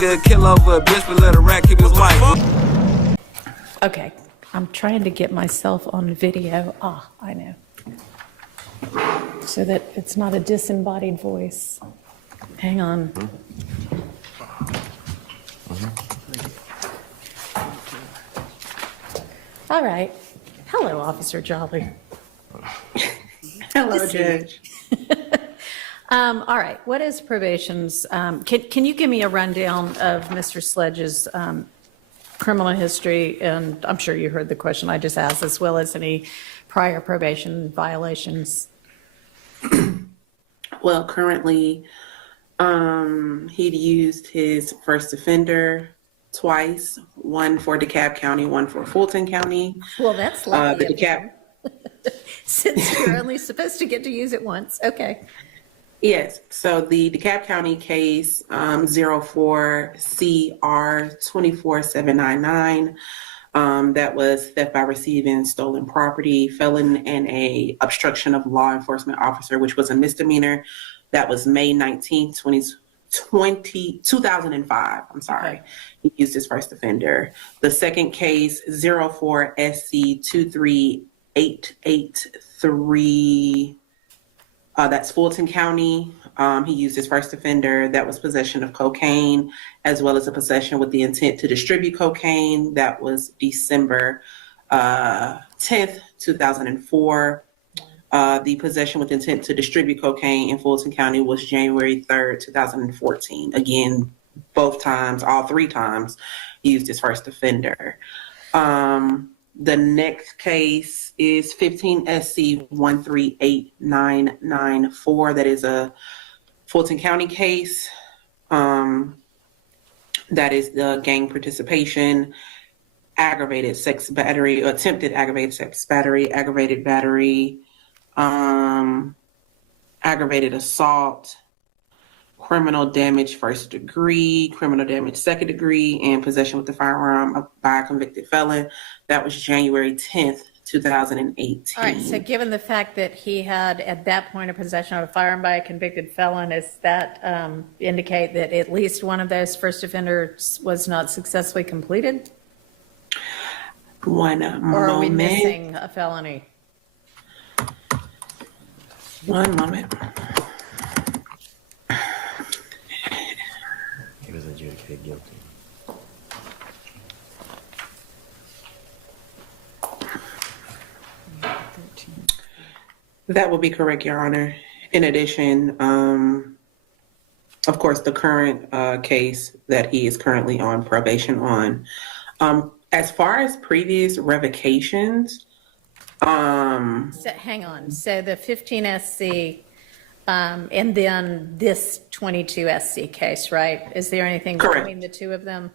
nigga kill over a bitch, but let a rat keep his wife. Okay, I'm trying to get myself on video. I know. So that it's not a disembodied voice. Hang on. All right. Hello, Officer Jolly. Hello, Judge. All right. What is probation's? Can you give me a rundown of Mr. Sledge's criminal history? And I'm sure you heard the question I just asked, as well as any prior probation violations. Well, currently, he'd used his first offender twice, one for DeKalb County, one for Fulton County. Well, that's lucky The of him, DeKalb, since you're only supposed to get to use it once. Okay. yes. So the DeKalb County case, 04CR24799, that was theft by receiving stolen property, felon, and a obstruction of law enforcement officer, which was a misdemeanor. That was May 19th, 2005. I'm sorry. Okay. He used his first offender. The second case, 04SC23883, that's Fulton County. He used his first offender. That was possession of cocaine, as well as a possession with the intent to distribute cocaine. That was December 10th, 2004. The possession with intent to distribute cocaine in Fulton County was January 3rd, 2014. Again, both times, all three times, he used his first offender. The next case is 15 SC 138994. That is a Fulton County case. That is the gang participation, aggravated sex battery, attempted aggravated sex battery, aggravated battery, aggravated assault, criminal damage first degree, criminal damage second degree, and possession with the firearm by a convicted felon. That was January 10th, 2018. All right. So given the fact that he had at that point a possession of a firearm by a convicted felon, does that indicate that at least one of those first offenders was not successfully completed? One Or are we moment. missing a felony? One moment. He was adjudicated guilty. That would be correct, Your Honor. In addition, of course, the current case that he is currently on probation on. As far as previous revocations, So, hang on. So the 15 SC and then this 22 SC case, right? Is there anything Correct. between the two of them?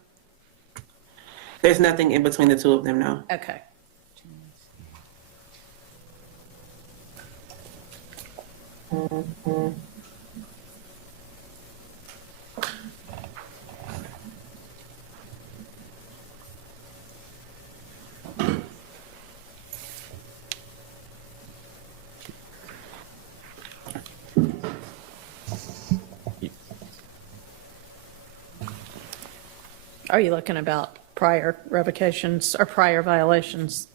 there's nothing in between the two of them, no. Okay. Are you looking about prior revocations or prior violations?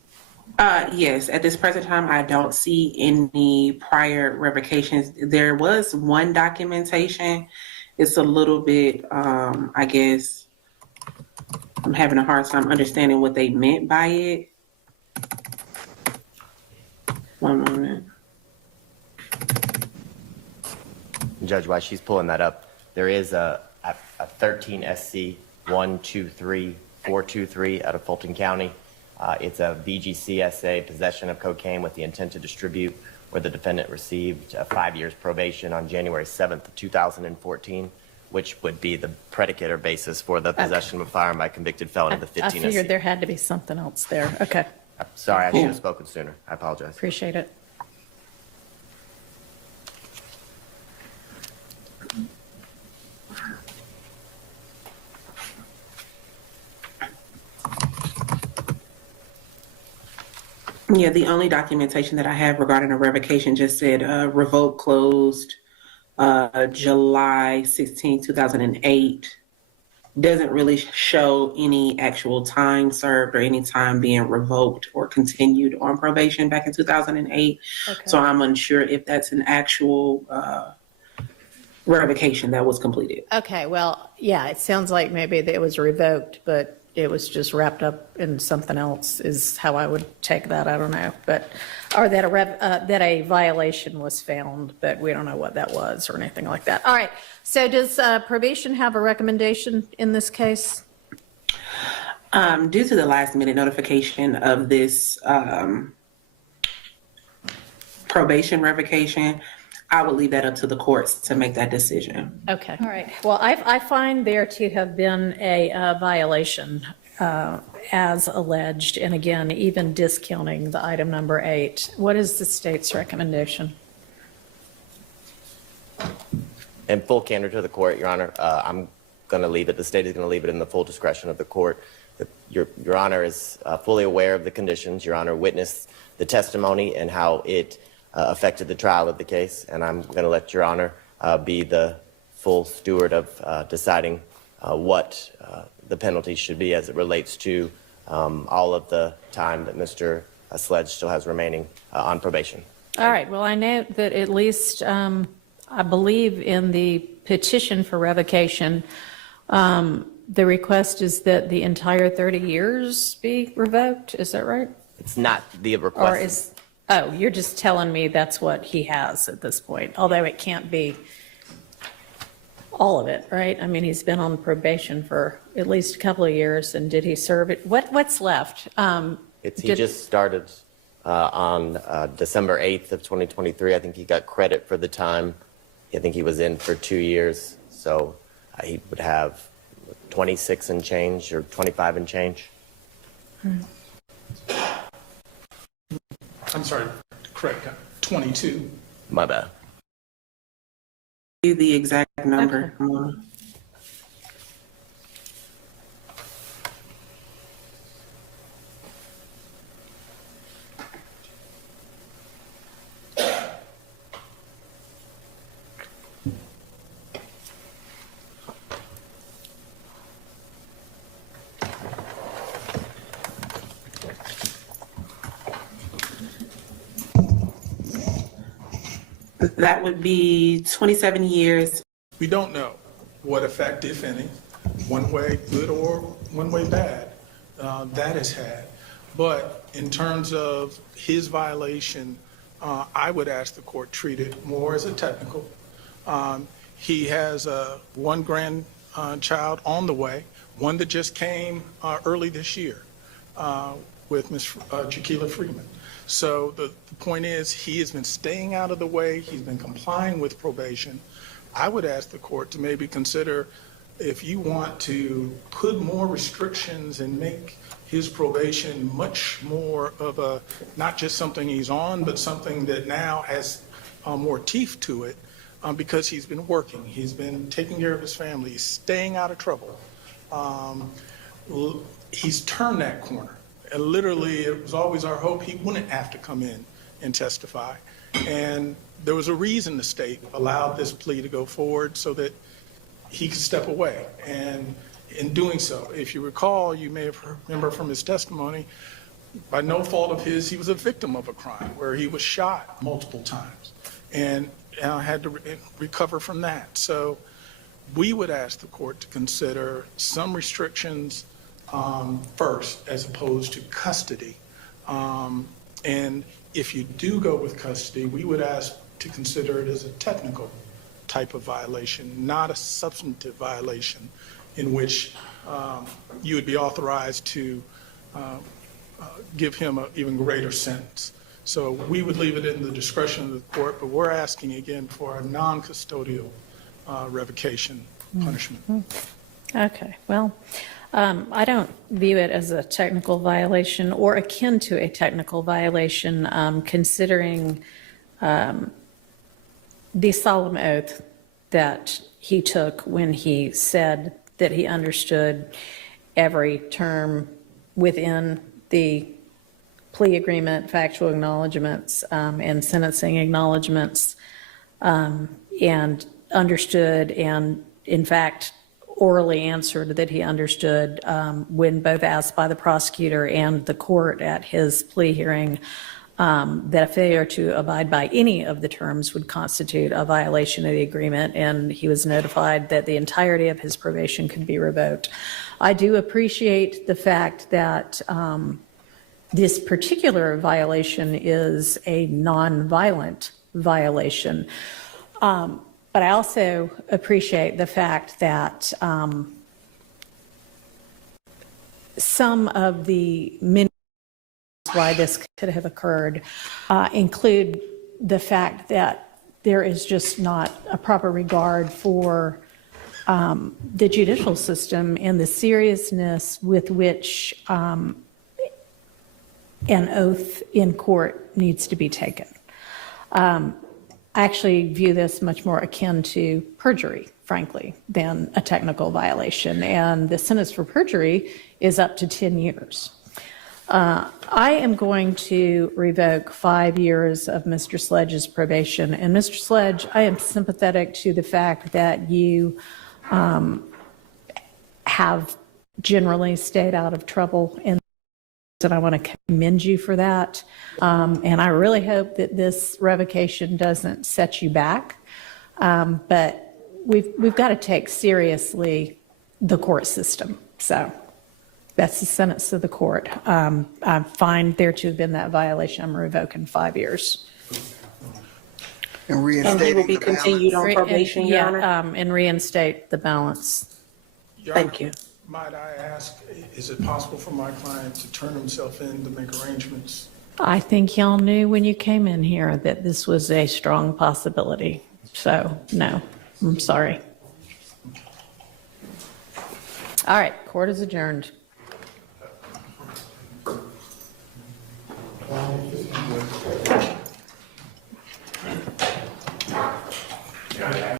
Yes, at this present time, I don't see any prior revocations. There was one documentation. It's a little bit, I guess, I'm having a hard time understanding what they meant by it. One moment. Judge, while she's pulling that up, there is a 13 SC 123423 out of Fulton County. It's a VGCSA, possession of cocaine with the intent to distribute, where the defendant received 5 years probation on January 7th, 2014, which would be the predicate or basis for the possession of a firearm by a convicted felon of the 15 I figured SC. there had to be something else there. Okay, Sorry, I should have spoken sooner. I apologize. appreciate it. Yeah, the only documentation that I have regarding a revocation just said revoked closed July 16, 2008. doesn't really show any actual time served or any time being revoked or continued on probation back in 2008. Okay. So I'm unsure if that's an actual revocation that was completed. Okay, well, yeah, it sounds like maybe that it was revoked, but it was just wrapped up in something else is how I would take that. I don't know, but, or that that a violation was found, but we don't know what that was or anything like that. All right, so does probation have a recommendation in this case? Due to the last minute notification of this probation revocation, I would leave that up to the courts to make that decision. Okay, all right. Well, I find there to have been a violation as alleged, and again, even discounting the item number 8. What is the state's recommendation? In full candor to the court, Your Honor, I'm going to leave it, the state is going to leave it in the full discretion of the court. Your Honor is fully aware of the conditions. Your Honor witnessed the testimony and how it affected the trial of the case, and I'm going to let Your Honor be the full steward of deciding what the penalty should be as it relates to all of the time that Mr. Sledge still has remaining on probation. All right, well, I know that at least, I believe in the petition for revocation, the request is that the entire 30 years be revoked, is that right? It's not the request. Or is, oh, you're just telling me that's what he has at this point, although it can't be all of it, right? I mean, he's been on probation for at least a couple of years, and did he serve it? What's left? He just started on December 8th of 2023. I think he got credit for the time. I think he was in for 2 years, so he would have 26 and change or 25 and change. I'm sorry, correct, 22. My bad. The exact number. That would be 27 years. We don't know what effect, if any, one way good or one way bad, that has had. But in terms of his violation, I would ask the court treat it more as a technical. He has one grandchild on the way, one that just came early this year with Ms. Jaquila Freeman. So the point is, he has been staying out of the way. He's been complying with probation. I would ask the court to maybe consider if you want to put more restrictions and make his probation much more of a, not just something he's on, but something that now has more teeth to it because he's been working. He's been taking care of his family. He's staying out of trouble. He's turned that corner. And literally, it was always our hope he wouldn't have to come in and testify. And there was a reason the state allowed this plea to go forward so that he could step away. And in doing so, if you recall, you may have remember from his testimony, by no fault of his, he was a victim of a crime where he was shot multiple times and had to recover from that. So we would ask the court to consider some restrictions first, as opposed to custody. And if you do go with custody, we would ask to consider it as a technical type of violation, not a substantive violation in which you would be authorized to give him an even greater sentence. So we would leave it in the discretion of the court, but we're asking again for a non-custodial revocation punishment. Okay, well, I don't view it as a technical violation or akin to a technical violation, considering the solemn oath that he took when he said that he understood every term within the plea agreement, factual acknowledgments, and sentencing acknowledgments, and understood and, in fact, orally answered that he understood when both asked by the prosecutor and the court at his plea hearing that a failure to abide by any of the terms would constitute a violation of the agreement, and he was notified that the entirety of his probation could be revoked. I do appreciate the fact that this particular violation is a nonviolent violation. But I also appreciate the fact that some of the many reasons why this could have occurred include the fact that there is just not a proper regard for the judicial system and the seriousness with which an oath in court needs to be taken. I actually view this much more akin to perjury, frankly, than a technical violation. And the sentence for perjury is up to 10 years. I am going to revoke 5 years of Mr. Sledge's probation. And Mr. Sledge, I am sympathetic to the fact that you have generally stayed out of trouble in and I want to commend you for that. And I really hope that this revocation doesn't set you back. But we've got to take seriously the court system. So that's the sentence of the court. I find there to have been that violation. I'm revoking 5 years. And And he will be continued on probation, Your Honor? And reinstate the balance. Your Honor, Thank you. Might I ask, is it possible for my client to turn himself in to make arrangements? I think y'all knew when you came in here that this was a strong possibility. So, no, I'm sorry. All right, court is adjourned.